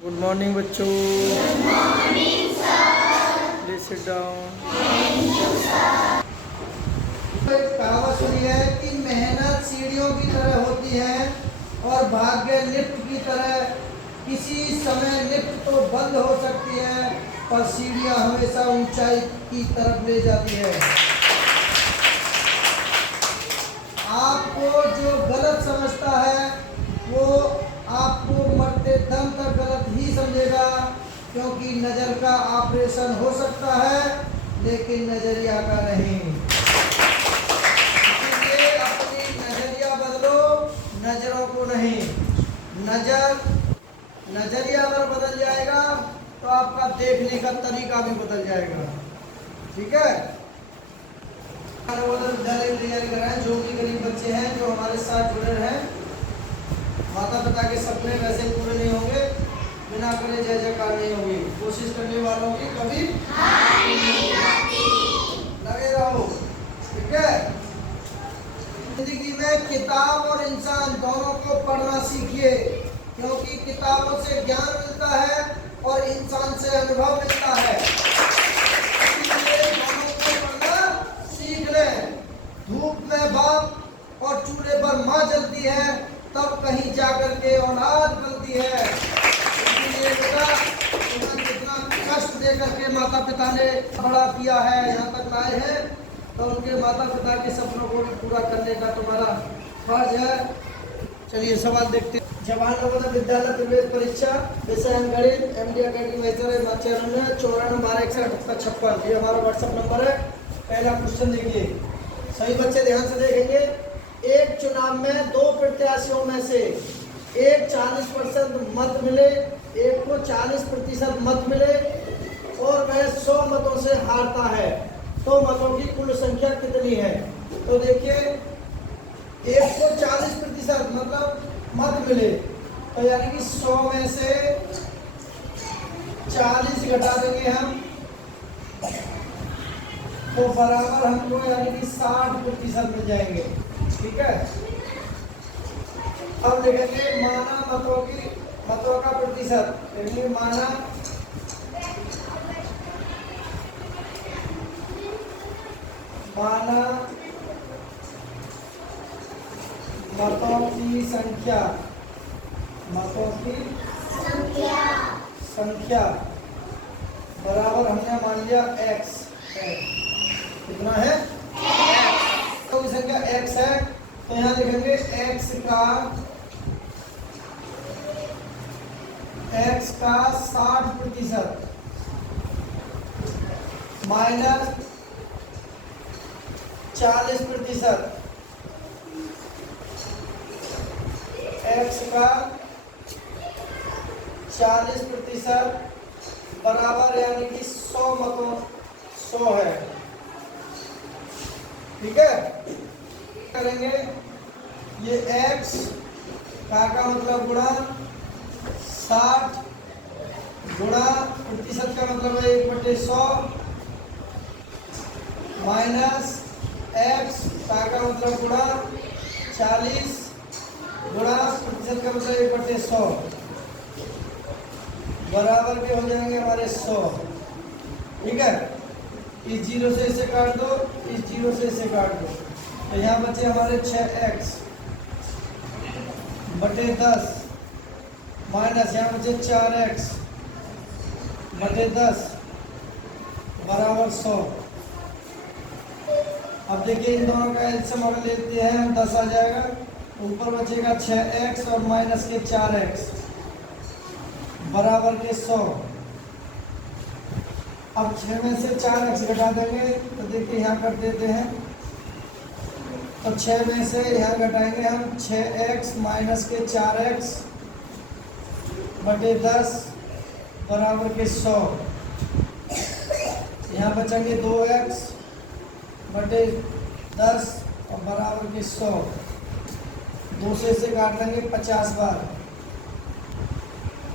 Good morning बच्चों। Good morning sir. Please sit down. एक कहावत सुनी है कि मेहनत सीढ़ियों की तरह होती है और भाग्य लिफ्ट की तरह। किसी समय लिफ्ट तो बंद हो सकती है पर सीढ़ियां हमेशा ऊंचाई की तरफ ले जाती है। आपको जो गलत समझता है वो आपको मरते दम तक गलत ही समझेगा, क्योंकि नज़र का ऑपरेशन हो सकता है लेकिन नज़रिया का नहीं। इसलिए अपनी नज़रिया बदलो, नज़रों को नहीं। नज़रिया अगर बदल जाएगा तो आपका देखने का तरीका भी बदल जाएगा। ठीक है। तैयारी कराएं। जो भी गरीब बच्चे हैं जो हमारे साथ जुड़े हैं, माता पिता के सपने वैसे पूरे नहीं होंगे, बिना करे जय जयकार नहीं होगी। कोशिश करने वालों की कभी लगे रहो। ठीक है। जिंदगी में किताब और इंसान दोनों को पढ़ना सीखिए, क्योंकि किताबों से ज्ञान मिलता है और इंसान से अनुभव मिलता है। इसलिए दोनों को पढ़ना सीख लें। धूप में बाप और चूल्हे पर माँ जलती है, तब कहीं जाकर के औलाद बनती है। इसलिए बेटा, तुम्हें कितना कष्ट दे करके माता पिता ने बड़ा किया है, यहाँ तक लाए हैं, तो उनके माता पिता के सपनों को भी पूरा करने का तुम्हारा फर्ज है। चलिए सवाल देखते हैं। जवाहर नवोदय विद्यालय प्रवेश परीक्षा विषय गणित MD अकेडमी मैथर चैनल में 94 ये हमारा व्हाट्सएप नंबर है। पहला क्वेश्चन देखिए, सभी बच्चे ध्यान से देखेंगे। एक चुनाव में दो प्रत्याशियों में से एक 40% मत मिले, एक को 40% मत मिले और वह 100 मतों से हारता है, तो मतों की कुल संख्या कितनी है? तो देखिए, एक को 40% मतलब मत मिले, तो यानी कि 100 में से 40 घटा देंगे हम, तो बराबर हमको यानी कि 60% मिल जाएंगे। ठीक है। अब देखेंगे माना मतों का प्रतिशत। देखिए माना मतों की संख्या बराबर हमने मान लिया x है। कितना है? x। तो संख्या x है, तो यहाँ लिखेंगे x का 60% माइनस 40%, x का 40% बराबर यानी कि 100 मतों 100 है। ठीक है। करेंगे ये x का मतलब गुणा 60 गुणा प्रतिशत का मतलब है 1/100 माइनस x का मतलब गुणा 40 गुणा प्रतिशत का मतलब 1/100 बराबर के हो जाएंगे हमारे 100। ठीक है। इस 0 से इसे काट दो, इस 0 से इसे काट दो, तो यहाँ बचे हमारे 6x बटे 10 माइनस यहाँ बचे 4x बटे 10 बराबर 100। अब देखिए इन दोनों का एलसीएम अगर लेते हैं हम 10 आ जाएगा, ऊपर बचेगा 6x और माइनस के 4x बराबर के 100। अब 6 में से 4x घटा देंगे, तो देखिए यहाँ कर देते हैं, तो 6 में से यहाँ घटाएंगे हम 6x माइनस के 4x बटे 10 बराबर के 100। यहाँ बचेंगे 2x बटे 10 और बराबर के 100। 2 से इसे काट देंगे 50 बार,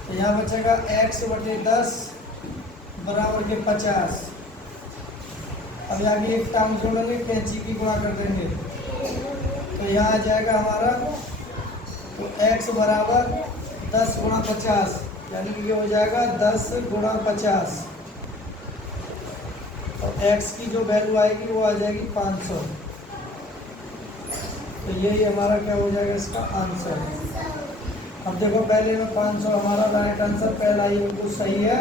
तो यहाँ बचेगा x बटे 10 बराबर के 50। अब आगे एक टर्म जोड़ेंगे, कैंची की गुणा कर देंगे, तो यहाँ आ जाएगा हमारा, तो x बराबर 10 गुणा 50 यानी कि ये हो जाएगा 10 गुणा 50 और x की जो वैल्यू आएगी वो आ जाएगी 500। तो यही हमारा क्या हो जाएगा इसका आंसर। अब देखो पहले में 500 हमारा राइट आंसर पहला ही बिल्कुल सही है,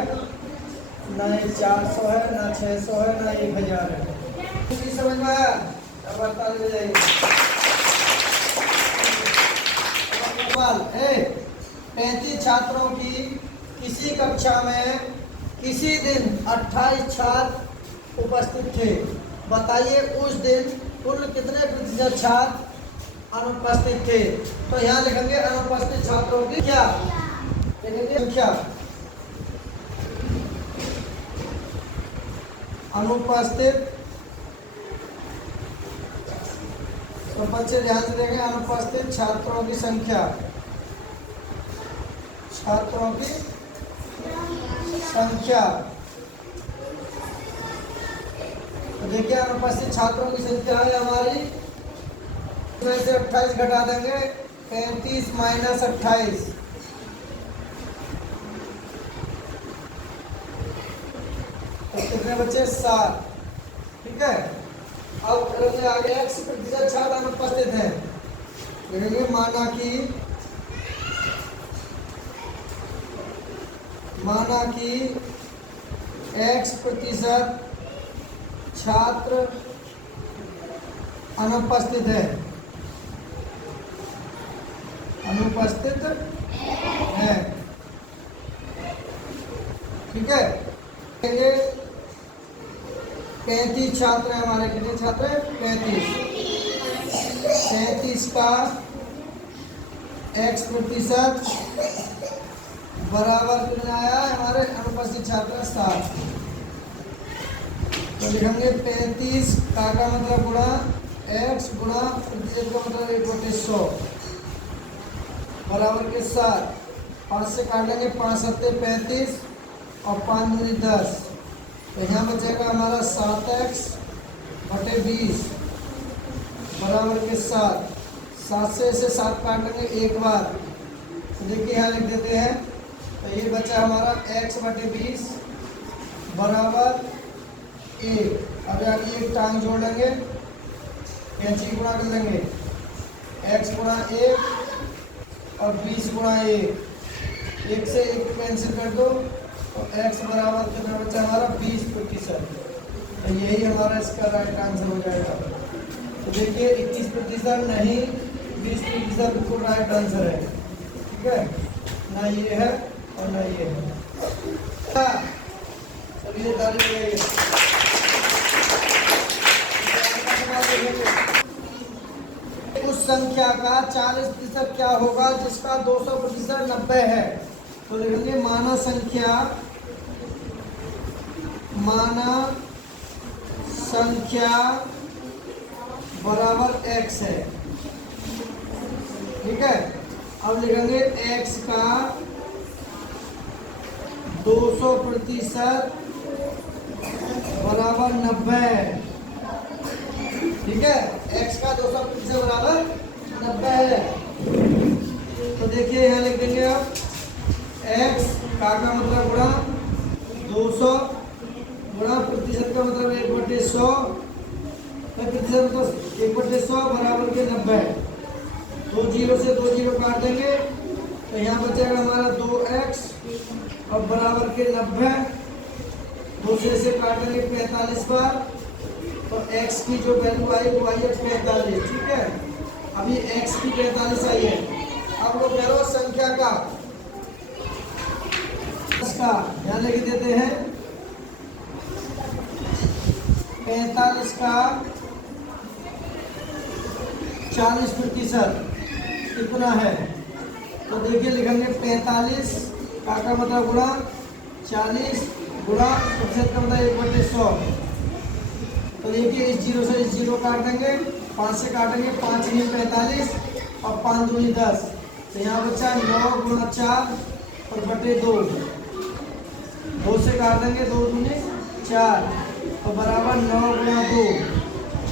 ना ये 400 है, ना 600 है, ना 1000 है। समझ में आया? अब ताली बजाइए। सवाल 35 छात्रों की किसी कक्षा में किसी दिन 28 छात्र उपस्थित थे, बताइए उस दिन कुल कितने प्रतिशत छात्र अनुपस्थित थे। तो यहाँ लिखेंगे अनुपस्थित छात्रों की क्या लिखेंगे संख्या, अनुपस्थित। तो बच्चे ध्यान से देखें, अनुपस्थित छात्रों की संख्या, छात्रों की संख्या। तो देखिए अनुपस्थित छात्रों की संख्या है हमारी, इसमें से 28 घटा देंगे, 35 माइनस 28, तो कितने बच्चे 7। ठीक है। अब करेंगे आगे x प्रतिशत छात्र अनुपस्थित हैं, करेंगे माना कि x प्रतिशत छात्र अनुपस्थित है, अनुपस्थित है। ठीक है। 35 छात्र हैं हमारे, कितने छात्र हैं? 35 का x प्रतिशत बराबर कितना आया है हमारे अनुपस्थित छात्र 7। तो लिखेंगे 35 का मतलब गुणा x गुणा प्रतिशत का मतलब 1/100 बराबर के 7। 5 से काट लेंगे, 5 सत्ते 35 और 5 दूनी 10। तो यहाँ बचेगा हमारा 7x बटे 20 बराबर के 7। 7 से इसे 7 काट लेंगे एक बार, तो देखिए यहाँ लिख देते हैं। तो ये बचा हमारा x बटे 20 बराबर 1। अब आगे एक टांग जोड़ लेंगे, कैंची गुणा कर देंगे, x गुणा 1 और 20 गुणा 1। 1 से 1 कैंसिल कर दो, तो x बराबर कितना बचा हमारा 20%। तो यही हमारा इसका राइट आंसर हो जाएगा। तो देखिए 21% नहीं, 20% बिल्कुल राइट आंसर है। ठीक है, ना ये है और ना ये है। चलिए ताली बजाइए। उस संख्या का 40% क्या होगा जिसका 200% 90 है। तो लिखेंगे माना संख्या बराबर x है। ठीक है। अब लिखेंगे x का 200% बराबर 90 है। ठीक है, x का 200% बराबर 90 है। तो देखिए यहाँ लिख देंगे आप x का मतलब गुणा 200 गुणा प्रतिशत का मतलब 1/100, प्रतिशत तो 1/100 बराबर के 90। 2 जीरो से 2 जीरो काट देंगे, तो यहाँ बचेगा हमारा 2x और बराबर के 90। 2 से इसे काटेंगे 45 बार, तो x की जो वैल्यू आई वो आई है 45। ठीक है, अभी x की 45 आई है। अब लोग करो संख्या का यहाँ लिख देते हैं 45 का 40% कितना है। तो देखिए लिखेंगे 45 का मतलब गुणा 40 गुणा प्रतिशत का मतलब 1/100। तो देखिए इस जीरो से इस जीरो काट देंगे, 5 से काटेंगे, 5 दूनी 45 और 5 दूनी 10। तो यहाँ बच्चा 9 गुणा 4 और बटे 2। 2 से काट देंगे, 2 दूनी 4 और बराबर 9 गुणा 2,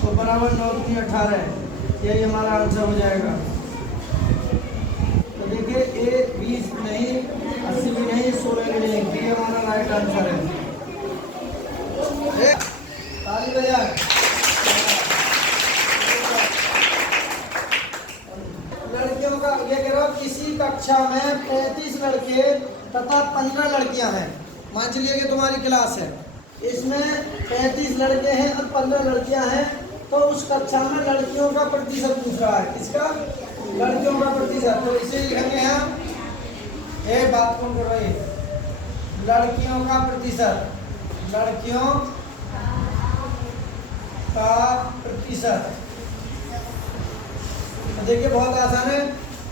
तो बराबर 9 दूनी 18। यही हमारा आंसर हो जाएगा। तो देखिए 20 नहीं 80 भी नहीं, 16 भी नहीं, बी हमारा राइट आंसर है। ताली बजा। लड़कियों का ये कह रहा हूँ, किसी कक्षा में 35 लड़के तथा 15 लड़कियां हैं। मान चलिए कि तुम्हारी क्लास है, इसमें 35 लड़के हैं और 15 लड़कियां हैं, तो उस कक्षा में लड़कियों का प्रतिशत पूछ रहा है। किसका? लड़कियों का प्रतिशत। तो इसे लिखेंगे हम, ये बात कौन कर रही है? लड़कियों का प्रतिशत, लड़कियों का प्रतिशत। तो देखिए बहुत आसान है,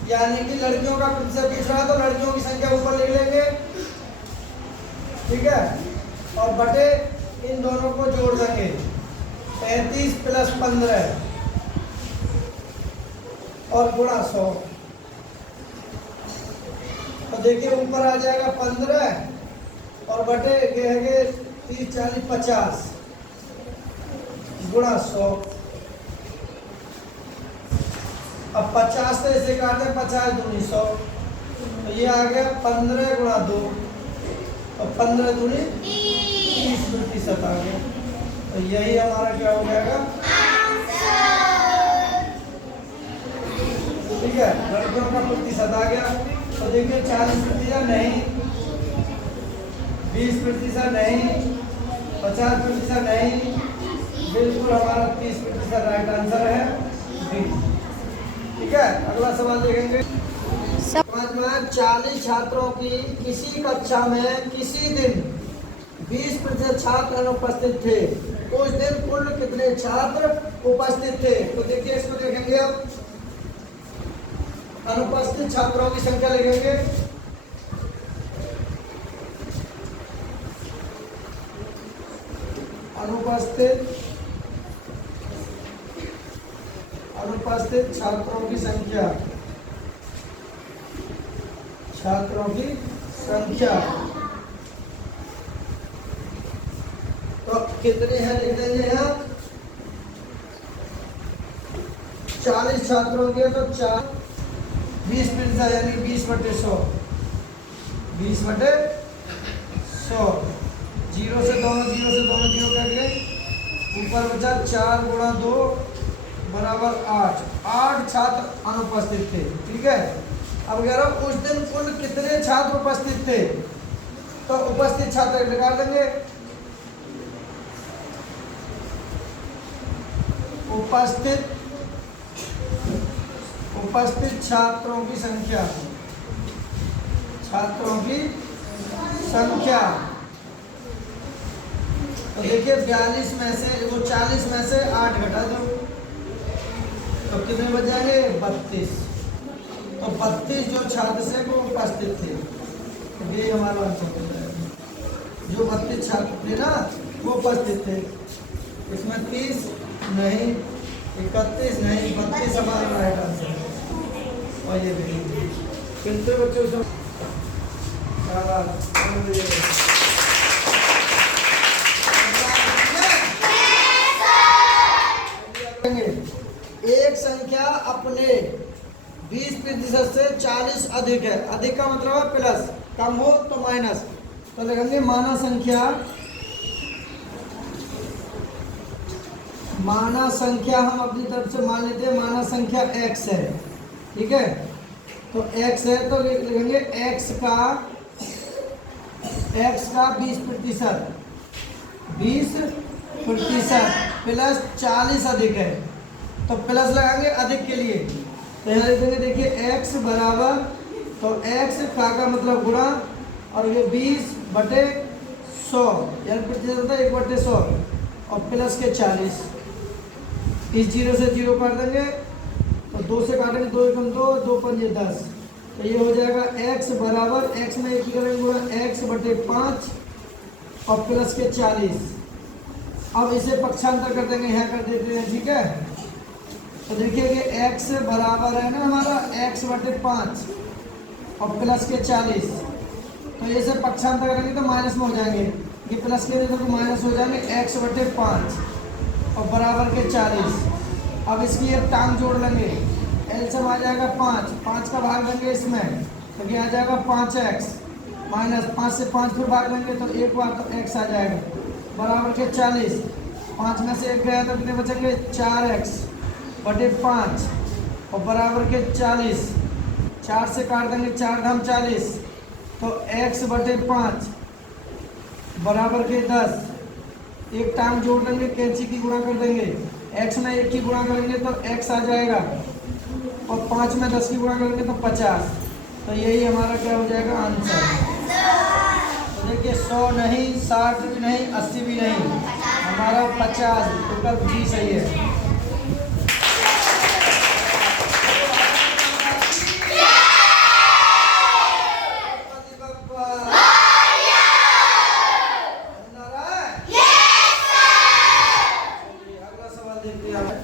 यानी कि लड़कियों का प्रतिशत पूछ रहा है तो लड़कियों की संख्या ऊपर लिख लेंगे, ठीक है, और बटे इन दोनों को जोड़ देंगे, 35 प्लस 15 और गुणा 100। तो देखिए ऊपर आ जाएगा 15 और बटे कहेंगे 30 40 50 गुणा 100। अब 50 से इसे काटते हैं, 50 दूनी 100, तो ये आ गया 15 गुणा 2, और 15 दूनी 30% आ गया। तो यही हमारा क्या हो जाएगा? ठीक है, लड़कियों का प्रतिशत आ गया। तो देखिए 40% नहीं, 20% नहीं, 50% नहीं, बिल्कुल हमारा 30% राइट आंसर है बी। ठीक है, अगला सवाल देखेंगे। 40 छात्रों की किसी कक्षा में किसी दिन 20% छात्र अनुपस्थित थे, उस दिन कुल कितने छात्र उपस्थित थे? तो देखिए इसको देखेंगे, अब अनुपस्थित छात्रों की संख्या लिखेंगे। अनुपस्थित छात्रों की संख्या, छात्रों की संख्या तो कितने हैं लिख देंगे यहाँ। 40 छात्रों के तो 20% यानी 20/100, 20/100। जीरो से दोनों जीरो कट गए, ऊपर बचा 4 गुणा 2 बराबर 8 छात्र अनुपस्थित थे। ठीक है, अब कह रहा हूँ उस दिन कुल कितने छात्र उपस्थित थे, तो उपस्थित छात्र निकाल देंगे। उपस्थित छात्रों की संख्या, तो देखिए 42 में से वो 40 में से 8 घटा दो, तो कितने बच जाएंगे? 32। तो 32 जो छात्र से वो उपस्थित थे, तो ये हमारा आंसर हो जाएगा। जो 32 छात्र थे ना वो उपस्थित थे, इसमें 30 नहीं, 31 नहीं, 32 हमारा राइट आंसर है। और ये देखिए कितने बच्चों से एक संख्या अपने 20% से 40 अधिक है। अधिक का मतलब है प्लस, कम हो तो माइनस। तो लिखेंगे माना संख्या हम अपनी तरफ से मान लेते हैं, माना संख्या x है। ठीक है, तो x है तो लिखेंगे x का 20% प्लस 40 अधिक है, तो प्लस लगाएंगे अधिक के लिए। तो यहाँ लिख देंगे, देखिए x बराबर, तो x का मतलब गुणा, और ये 20/100 यानी प्रतिशत होता है 1/100 और प्लस के 40। इस जीरो से जीरो काट देंगे, तो 2 से काटेंगे, 2 एकम 2, 2 पंजे 10। तो ये हो जाएगा x बराबर, x में एक ही करेंगे गुणा, x/5 और प्लस के 40। अब इसे पक्षांतर कर देंगे, यहाँ कर देते हैं। ठीक है, तो देखिए कि x बराबर है ना हमारा x/5 और प्लस के 40, तो इसे पक्षांतर करेंगे तो माइनस में हो जाएंगे, ये प्लस के तो माइनस हो जाएंगे, x/5 और बराबर के 40। अब इसकी एक टांग जोड़ लेंगे, एलसीएम आ जाएगा 5 का भाग देंगे इसमें, तो ये आ जाएगा 5x माइनस 5 से 5 फिर भाग लेंगे तो एक बार तो x आ जाएगा बराबर के 40। 5 में से 1 गया तो कितने बचेंगे 4x बटे 5 और बराबर के 40। 4 से काट देंगे 4 घम 40 तो x बटे 5 बराबर के 10। एक टाइम जोड़ देंगे कैंची की गुणा कर देंगे x में 1 की गुणा करेंगे तो x आ जाएगा और 5 में 10 की गुणा करेंगे तो 50। तो यही हमारा क्या हो जाएगा आंसर। तो देखिए 100 नहीं 60 भी नहीं 80 भी नहीं हमारा 50 विकल्प भी सही है।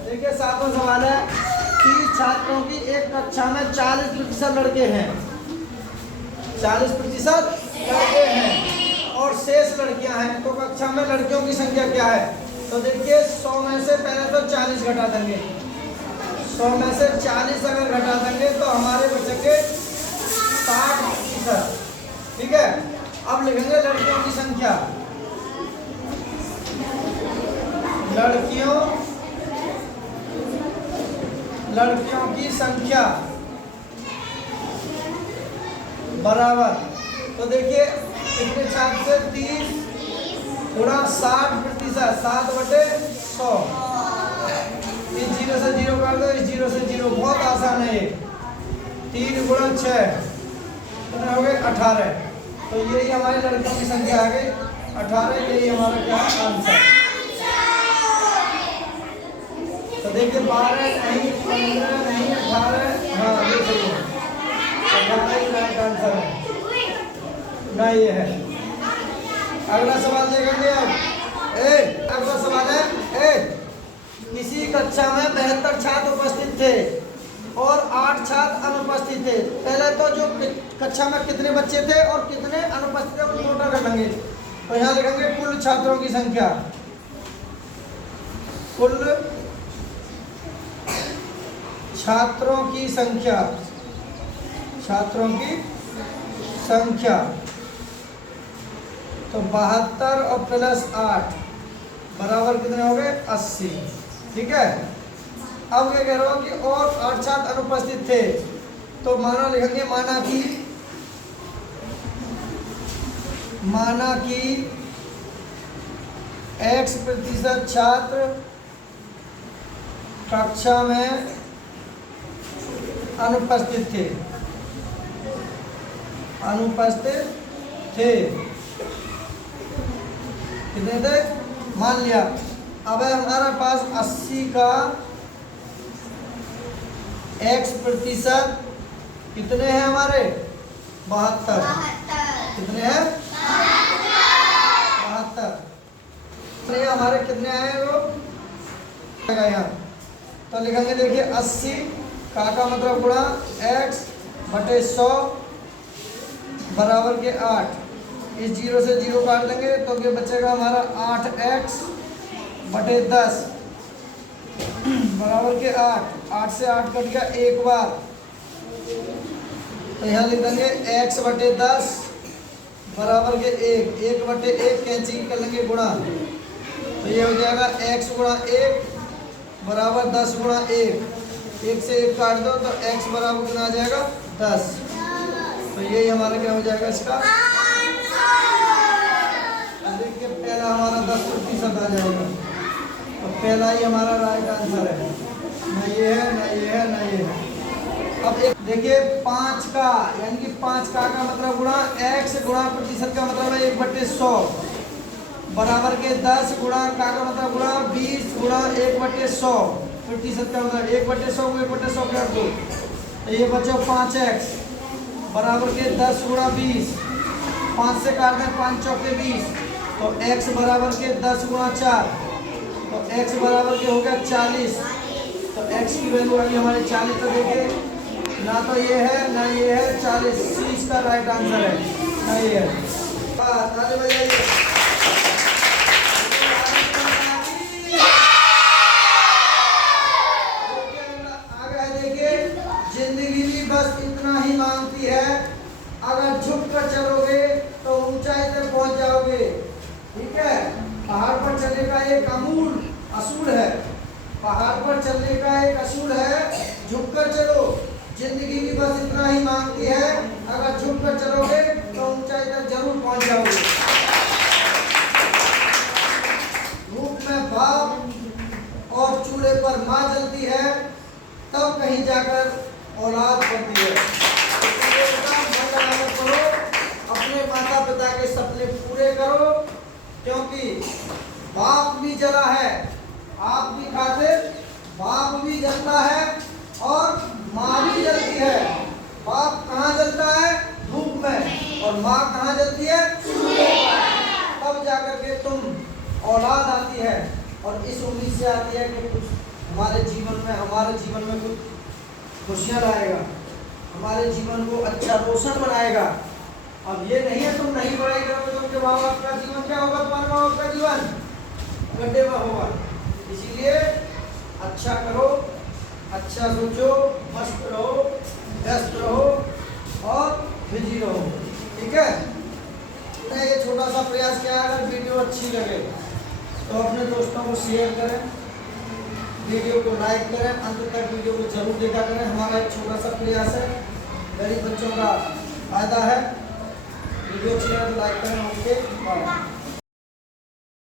देखिए सातवां सवाल है कि छात्रों की एक कक्षा में 40% लड़के हैं 40% लड़के हैं और शेष लड़कियां हैं तो कक्षा में लड़कियों की संख्या क्या है। तो देखिए 100 में से पहले तो 40 घटा देंगे 100 में से 40 अगर घटा देंगे तो हमारे बचेंगे 60%। ठीक है अब लिखेंगे लड़कियों की संख्या। लड़कियों की संख्या बराबर तो देखिए कितने छात्र से 30 गुणा 60%। 7 बटे 100। इस 0 से 0 कर दो इस 0 से 0 बहुत आसान है ये। 3 गुणा 6 कितने हो गए 18। तो यही हमारी लड़कियों की संख्या आ गई 18। यही हमारा क्या आंसर। तो देखिए 12 नहीं 15 नहीं 18 हाँ ये सही है 18 ही राइट आंसर है ना ये है। अगला सवाल देखेंगे अब। अगला सवाल है किसी कक्षा में 72 छात्र उपस्थित थे और 8 छात्र अनुपस्थित थे। पहले तो जो कक्षा में कितने बच्चे थे और कितने अनुपस्थित थे वो नोट कर लेंगे। तो यहाँ लिखेंगे कुल छात्रों की संख्या। कुल छात्रों की संख्या तो 72 और प्लस 8 बराबर कितने हो गए 80। ठीक है अब क्या कह रहा हूँ कि और 8 छात्र अनुपस्थित थे तो माना लिखेंगे माना कि x% छात्र कक्षा में अनुपस्थित थे कितने थे मान लिया। अब है हमारे पास 80 का x% कितने हैं हमारे 72 कितने हैं 72। हमारे कितने आए वो यहाँ तो लिखेंगे देखिए 80 का मतलब गुणा x बटे 100 बराबर के 8। इस 0 से 0 काट देंगे तो ये बचेगा हमारा 8x बटे 10 बराबर के 8 से 8 कट गया एक बार तो यहाँ लिख देंगे x बटे 10 बराबर के 1 बटे 1 कैंची कर लेंगे गुणा तो ये हो जाएगा x गुणा 1 बराबर 10 गुणा 1 से 1 काट दो तो x बराबर कितना आ जाएगा 10। तो यही हमारा क्या हो जाएगा इसका देखिए पहला हमारा 10% आ जाएगा। तो पहला ही हमारा राइट आंसर है ना ये है ना ये है ना ये है। अब एक देखिए 5 का यानी कि 5 का मतलब गुणा x गुणा प्रतिशत का मतलब है 1/100 बराबर के 10 गुणा का मतलब गुणा 20 गुणा 1/100 प्रतिशत का मतलब 1/100 को 1/100 कर दो तो ये बचो 5x बराबर के 10 गुणा 20 5 से काट दें 5 चौके 20 तो x बराबर के 10 गुणा 4 तो x बराबर के हो गया 40। तो x की वैल्यू आई हमारे 40। तो देखिए ना तो ये है ना ये है 40 सी इसका राइट आंसर है ना ये है। ताली बजाइए। जिंदगी भी बस इतना ही मांगती है अगर झुक कर चलोगे माता पिता के सपने पूरे करो, क्योंकि बाप भी जला है, आप भी खाते, बाप भी जलता है और माँ भी जलती है। बाप कहाँ जलता है? धूप में। और माँ कहाँ जलती है? तब जाकर के तुम औलाद आती है और इस उम्मीद से आती है कि कुछ हमारे जीवन में कुछ खुशियाँ लाएगा, हमारे जीवन को अच्छा रोशन बनाएगा। अब ये नहीं है तुम नहीं पढ़ाई करोगे तो उनके माँ बाप का जीवन क्या होगा? तुम्हारे माँ बाप का जीवन गड्ढे में होगा। इसीलिए अच्छा करो, अच्छा सोचो, मस्त रहो, व्यस्त रहो और बिजी रहो। ठीक है? मैं ये छोटा सा प्रयास किया। अगर वीडियो अच्छी लगे तो अपने दोस्तों को शेयर करें, वीडियो को लाइक करें, अंत तक वीडियो को जरूर देखा करें। हमारा एक छोटा सा प्रयास है, गरीब बच्चों का फायदा है। वीडियो अच्छी लगे तो लाइक करें। Okay, bye.